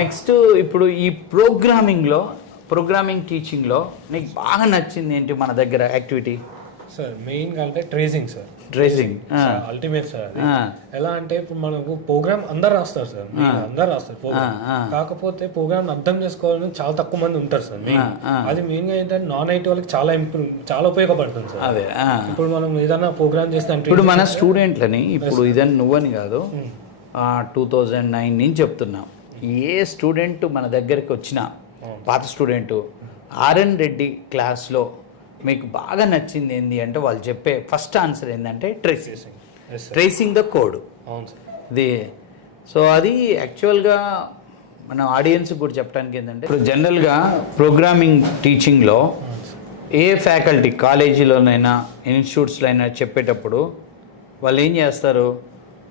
Next ఇప్పుడు ఈ programming టీచింగ్లో నీకు బాగా నచ్చింది ఏంటి మన దగ్గర యాక్టివిటీ? సార్ మెయిన్గా అంటే tracing sir. Tracing ultimate sir. అది ఎలా అంటే ఇప్పుడు మనకు ప్రోగ్రామ్ అందరు రాస్తారు సార్, అందరు రాస్తారు ప్రోగ్రామ్. కాకపోతే ప్రోగ్రామ్ అర్థం చేసుకోవాలని చాలా తక్కువ మంది ఉంటారు సార్. అది మెయిన్ గా ఏంటంటే నాన్ ఐటీ వాళ్ళకి చాలా ఉపయోగపడుతుంది సార్. అదే ఇప్పుడు మనం ఏదైనా ప్రోగ్రామ్ చేస్తే ఇప్పుడు మన స్టూడెంట్లని ఇప్పుడు ఇదని నువ్వని కాదు 2009 నుంచి చెప్తున్నాం, ఏ స్టూడెంట్ మన దగ్గరికి వచ్చినా పాత స్టూడెంట్ ఆర్ఎన్ రెడ్డి క్లాస్లో మీకు బాగా నచ్చింది ఏంటి అంటే వాళ్ళు చెప్పే ఫస్ట్ ఆన్సర్ ఏంటంటే ట్రేసింగ్ ద కోడ్. ఇది సో అది యాక్చువల్గా మన ఆడియన్స్ కూడా చెప్పడానికి ఏంటంటే ఇప్పుడు జనరల్గా ప్రోగ్రామింగ్ టీచింగ్లో ఏ ఫ్యాకల్టీ కాలేజీలోనైనా ఇన్స్టిట్యూట్స్లో అయినా చెప్పేటప్పుడు వాళ్ళు ఏం చేస్తారు,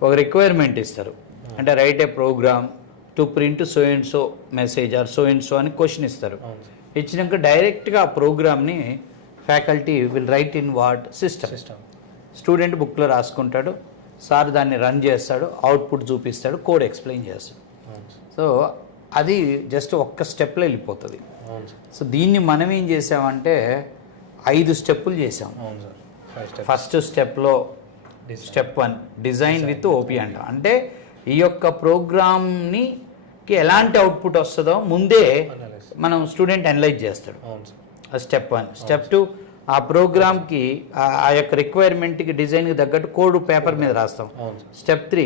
ఒక రిక్వైర్మెంట్ ఇస్తారు. అంటే write a program to print so and so message or so and so అని క్వశ్చన్ ఇస్తారు. ఇచ్చినాక డైరెక్ట్గా ఆ ప్రోగ్రామ్ని faculty will write in what system. Student బుక్లో రాసుకుంటాడు, సార్ దాన్ని రన్ చేస్తాడు, అవుట్పుట్ చూపిస్తాడు, కోడ్ ఎక్స్ప్లెయిన్ చేస్తాడు. సో అది జస్ట్ ఒక్క స్టెప్లో వెళ్ళిపోతుంది. సో దీన్ని మనం ఏం చేసామంటే 5 స్టెప్పులు చేసాం. ఫస్ట్ స్టెప్లో స్టెప్ 1 డిజైన్ విత్ ఓపీ అంట. అంటే ఈ యొక్క ప్రోగ్రామ్ని ఎలాంటి అవుట్పుట్ వస్తుందో ముందే మనం స్టూడెంట్ అనలైజ్ చేస్తాడు. స్టెప్ 1. స్టెప్ 2 ఆ ప్రోగ్రామ్కి ఆ యొక్క రిక్వైర్మెంట్కి డిజైన్కి తగ్గట్టు కోడ్ పేపర్ మీద రాస్తాం. స్టెప్ 3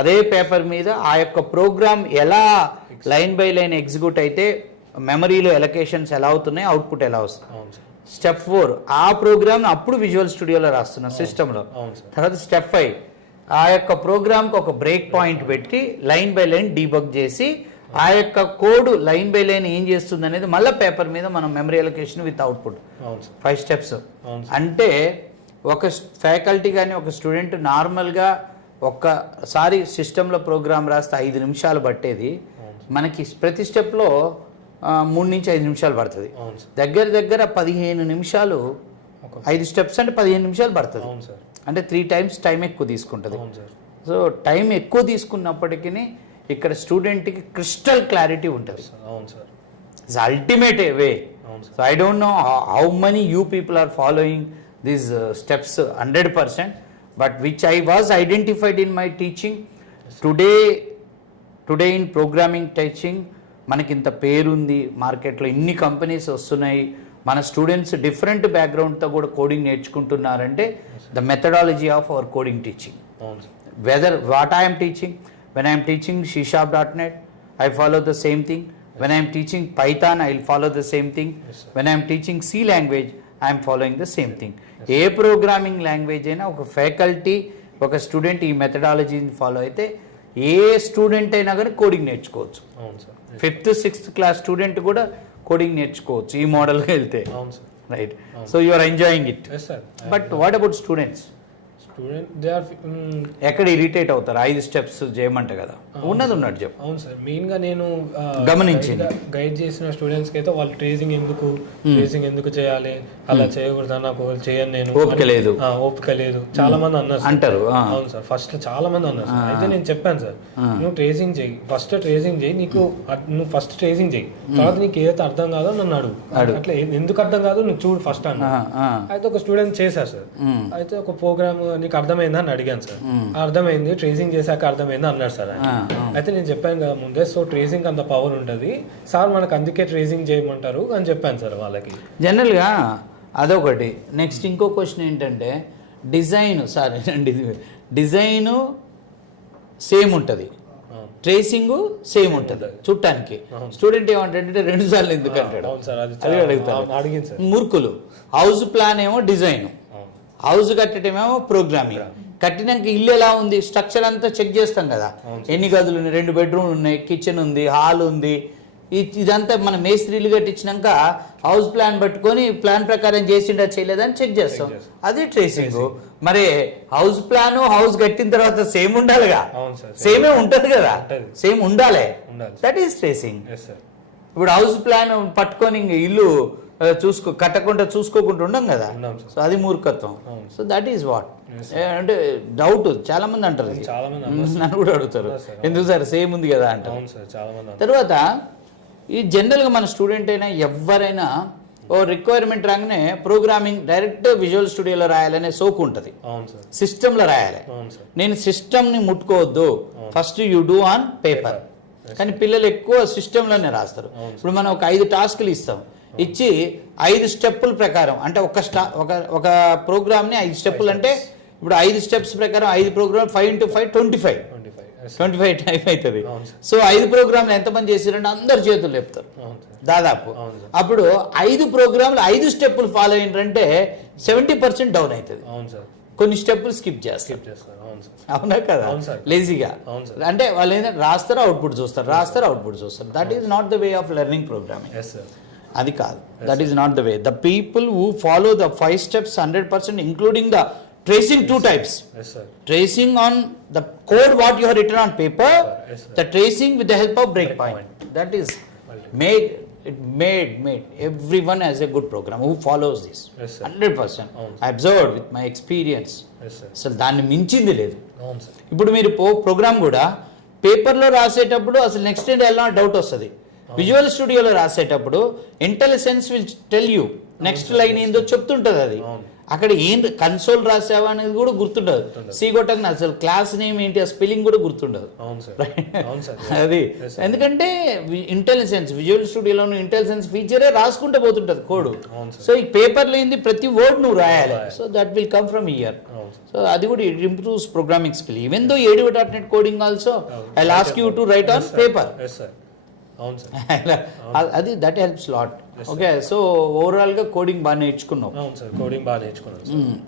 అదే పేపర్ మీద ఆ యొక్క ప్రోగ్రామ్ ఎలా లైన్ బై లైన్ ఎగ్జిక్యూట్ అయితే మెమరీలో ఎలకేషన్స్ ఎలా అవుతున్నాయి, అవుట్పుట్ ఎలా వస్తుంది. స్టెప్ 4 ఆ ప్రోగ్రామ్ని అప్పుడు విజువల్ స్టూడియోలో రాస్తున్నాం సిస్టంలో. తర్వాత స్టెప్ 5 ఆ యొక్క ప్రోగ్రామ్కి ఒక బ్రేక్ పాయింట్ పెట్టి లైన్ బై లైన్ డీబగ్ చేసి ఆ యొక్క కోడ్ లైన్ బై లైన్ ఏం చేస్తుంది అనేది మళ్ళీ పేపర్ మీద మనం memory allocation with output. 5 steps. అంటే ఒక ఫ్యాకల్టీ కానీ ఒక స్టూడెంట్ నార్మల్గా ఒక్కసారి సిస్టంలో ప్రోగ్రామ్ రాస్తే 5 నిమిషాలు పట్టేది మనకి ప్రతి స్టెప్లో 3 నుంచి 5 నిమిషాలు పడుతుంది. దగ్గర 15 నిమిషాలు 5 స్టెప్స్ అంటే 15 నిమిషాలు పడుతుంది. అంటే 3 times టైం ఎక్కువ తీసుకుంటుంది. సో టైం ఎక్కువ తీసుకున్నప్పటికీ ఇక్కడ స్టూడెంట్కి క్రిస్టల్ క్లారిటీ ఉంటుంది. It's ultimate way. So I don't know how many you people are following these steps 100%, but which I was identified in my teaching. Today in programming teaching మనకి ఇంత పేరుంది, మార్కెట్లో ఇన్ని కంపెనీస్ వస్తున్నాయి, మన స్టూడెంట్స్ డిఫరెంట్ బ్యాక్గ్రౌండ్తో కూడా కోడింగ్ నేర్చుకుంటున్నారంటే the methodology of our coding teaching. Whether what I'm teaching, when I am teaching C#.net, I follow the same thing. When I am teaching Python, I will follow the same thing. When I am teaching C language, I am following the same thing. A programming language అయినా ఒక faculty ఒక student ఈ మెథడాలజీని follow అయితే ఏ student అయినా కానీ coding నేర్చుకోవచ్చు. 5th 6th class student కూడా coding నేర్చుకోవచ్చు ఈ మోడల్కి వెళ్తే. Right. So you are enjoying it. But what about students? ఎక్కడ ఇరిటేట్ అవుతారు 5 స్టెప్స్ చేయమంట కదా, ఉన్నది ఉన్నట్టు చెప్పు. అవును సార్, మెయిన్ గా నేను గమనించింది గైడ్ చేసిన స్టూడెంట్స్ కి అయితే వాళ్ళు ట్రేసింగ్ ఎందుకు చేయాలి, అలా చేయకూడదు, నాకు చేయను, నేను ఓపిక లేదు చాలా మంది అన్నారు అంటారు. అవును సార్, ఫస్ట్ చాలా మంది అన్నారు సార్. అయితే నేను చెప్పాను సార్, నువ్వు ట్రేసింగ్ చేయి, ఫస్ట్ ట్రేసింగ్ చేయి, నువ్వు ఫస్ట్ ట్రేసింగ్ చేయి, తర్వాత నీకు ఏదైతే అర్థం కాదో నన్ను అడుగు, అట్లా ఎందుకు అర్థం కాదో నువ్వు చూడు ఫస్ట్ అన్న. అయితే ఒక స్టూడెంట్ చేశారు సార్. అయితే ఒక ప్రోగ్రామ్ నీకు అర్థమైందా అని అడిగాను సార్. అర్థమైంది, ట్రేసింగ్ చేశాక అర్థమైంది అన్నారు సార్. అయితే నేను చెప్పాను కదా ముందే, సో ట్రేసింగ్ అంత పవర్ ఉంటుంది సార్, మనకు అందుకే ట్రేసింగ్ చేయమంటారు అని చెప్పాను సార్ వాళ్ళకి. జనరల్గా అదొకటి. నెక్స్ట్ ఇంకో క్వశ్చన్ ఏంటంటే డిజైన్. సార్ డిజైను సేమ్ ఉంటుంది, ట్రేసింగ్ సేమ్ ఉంటుంది చూడటానికి. స్టూడెంట్ ఏమంటాడంటే 2 సార్లు ఎందుకు అంటాడు, అది అడుగుతాడు. మూర్ఖులు. హౌస్ ప్లాన్ ఏమో డిజైన్, హౌస్ కట్టడమేమో ప్రోగ్రామింగ్. కట్టినాక ఇల్లు ఎలా ఉంది, స్ట్రక్చర్ అంతా చెక్ చేస్తాం కదా, ఎన్ని గదులు ఉన్నాయి, 2 బెడ్రూమ్లు ఉన్నాయి, కిచెన్ ఉంది, హాల్ ఉంది, ఇదంతా మన మేస్త్రీలు కట్టించినాక హౌస్ ప్లాన్ పట్టుకొని ప్లాన్ ప్రకారం చేసిండా చేయలేదని చెక్ చేస్తాం. అది ట్రేసింగ్. మరి హౌస్ ప్లాన్ హౌస్ కట్టిన తర్వాత సేమ్ ఉండాలిగా, సేమే ఉంటది కదా, సేమ్ ఉండాలి, దట్ ఈస్ ట్రేసింగ్. ఇప్పుడు హౌస్ ప్లాన్ పట్టుకొని ఇల్లు కట్టకుండా చూసుకోకుండా ఉండం కదా, ఉన్నాం సార్. సో అది మూర్ఖత్వం. అవును. సో దట్ ఈస్ వాట్ అంటే డౌట్ చాలా మంది అంటారు ఇది. చాలా మంది నన్ను కూడా అడుగుతారు ఎందుకు సార్ సేమ్ ఉంది కదా అంటారు. అవును సార్, చాలా మంది తర్వాత ఈ జనరల్గా మన స్టూడెంట్ అయినా ఎవరైనా ఓ రిక్వైర్మెంట్ రాగానే ప్రోగ్రామింగ్ డైరెక్ట్ విజువల్ స్టూడియోలో రాయాలనే సోకు ఉంటుంది, అవును సార్, సిస్టంలో రాయాలి. అవును సార్, నేను సిస్టమ్ని ముట్టుకోవద్దు, first you do on paper. కానీ పిల్లలు ఎక్కువ సిస్టంలోనే రాస్తారు. ఇప్పుడు మనం ఒక 5 టాస్క్లు ఇస్తాం, ఇచ్చి 5 స్టెప్పుల ప్రకారం అంటే ఒక ప్రోగ్రామ్ని 5 స్టెప్పులు అంటే ఇప్పుడు 5 స్టెప్స్ ప్రకారం 5 ప్రోగ్రామ్ 5 into 5 25 టైం అవుతుంది. సో 5 ప్రోగ్రాంలు ఎంతమంది చేశారంటే అందరు చేతులు లేపుతారు దాదాపు. అప్పుడు 5 ప్రోగ్రాంలు 5 స్టెప్పులు ఫాలో అయినారంటే 70% డౌన్ అవుతుంది. కొన్ని స్టెప్పులు స్కిప్ చేస్తారు. అవునా కదా, లేజీగా. అంటే వాళ్ళు ఏంటంటే రాస్తారు, అవుట్పుట్ చూస్తారు, రాస్తారు, అవుట్పుట్ చూస్తారు. That is not the way of learning programming. అది కాదు, that is not the way. The people who follow the 5 steps 100%, including the tracing 2 types. Yes, sir. Tracing on the code what you have written on paper, Yes, sir. the tracing with the help of breakpoint. That is made everyone as a good program who follows this. Yes, sir. 100%. I observed with my experience. Yes, sir. అసలు దాన్ని మించింది లేదు. అవును sir. ఇప్పుడు మీరు programme కూడా పేపర్లో రాసేటప్పుడు అసలు నెక్స్ట్ ఏంటి ఎలా డౌట్ వస్తుంది. విజువల్ స్టూడియోలో రాసేటప్పుడు intelligence will tell you next line ఏందో చెప్తుంటుంది. అది అక్కడ ఏం కన్సోల్ రాసావా అనేది కూడా గుర్తుండదు. సి కొట్టక అసలు క్లాస్ నేమ్ ఏంటి ఆ స్పెల్లింగ్ కూడా గుర్తుండదు. అది ఎందుకంటే ఇంటెలిజెన్స్ విజువల్ స్టూడియోలో ఇంటెలిజెన్స్ ఫీచరే రాసుకుంటూ పోతుంటది కోడ్. సో ఈ పేపర్లో ఏంది ప్రతి వర్డ్ నువ్వు రాయాలి. So that will come from ear. So అది కూడా it improves programming skill. Even though ADO.NET coding also I ask you to write on paper. అది that helps lot. Okay, so overall గా కోడింగ్ బాగా నేర్చుకున్నావు. అవును sir, coding బాగా నేర్చుకున్నాను.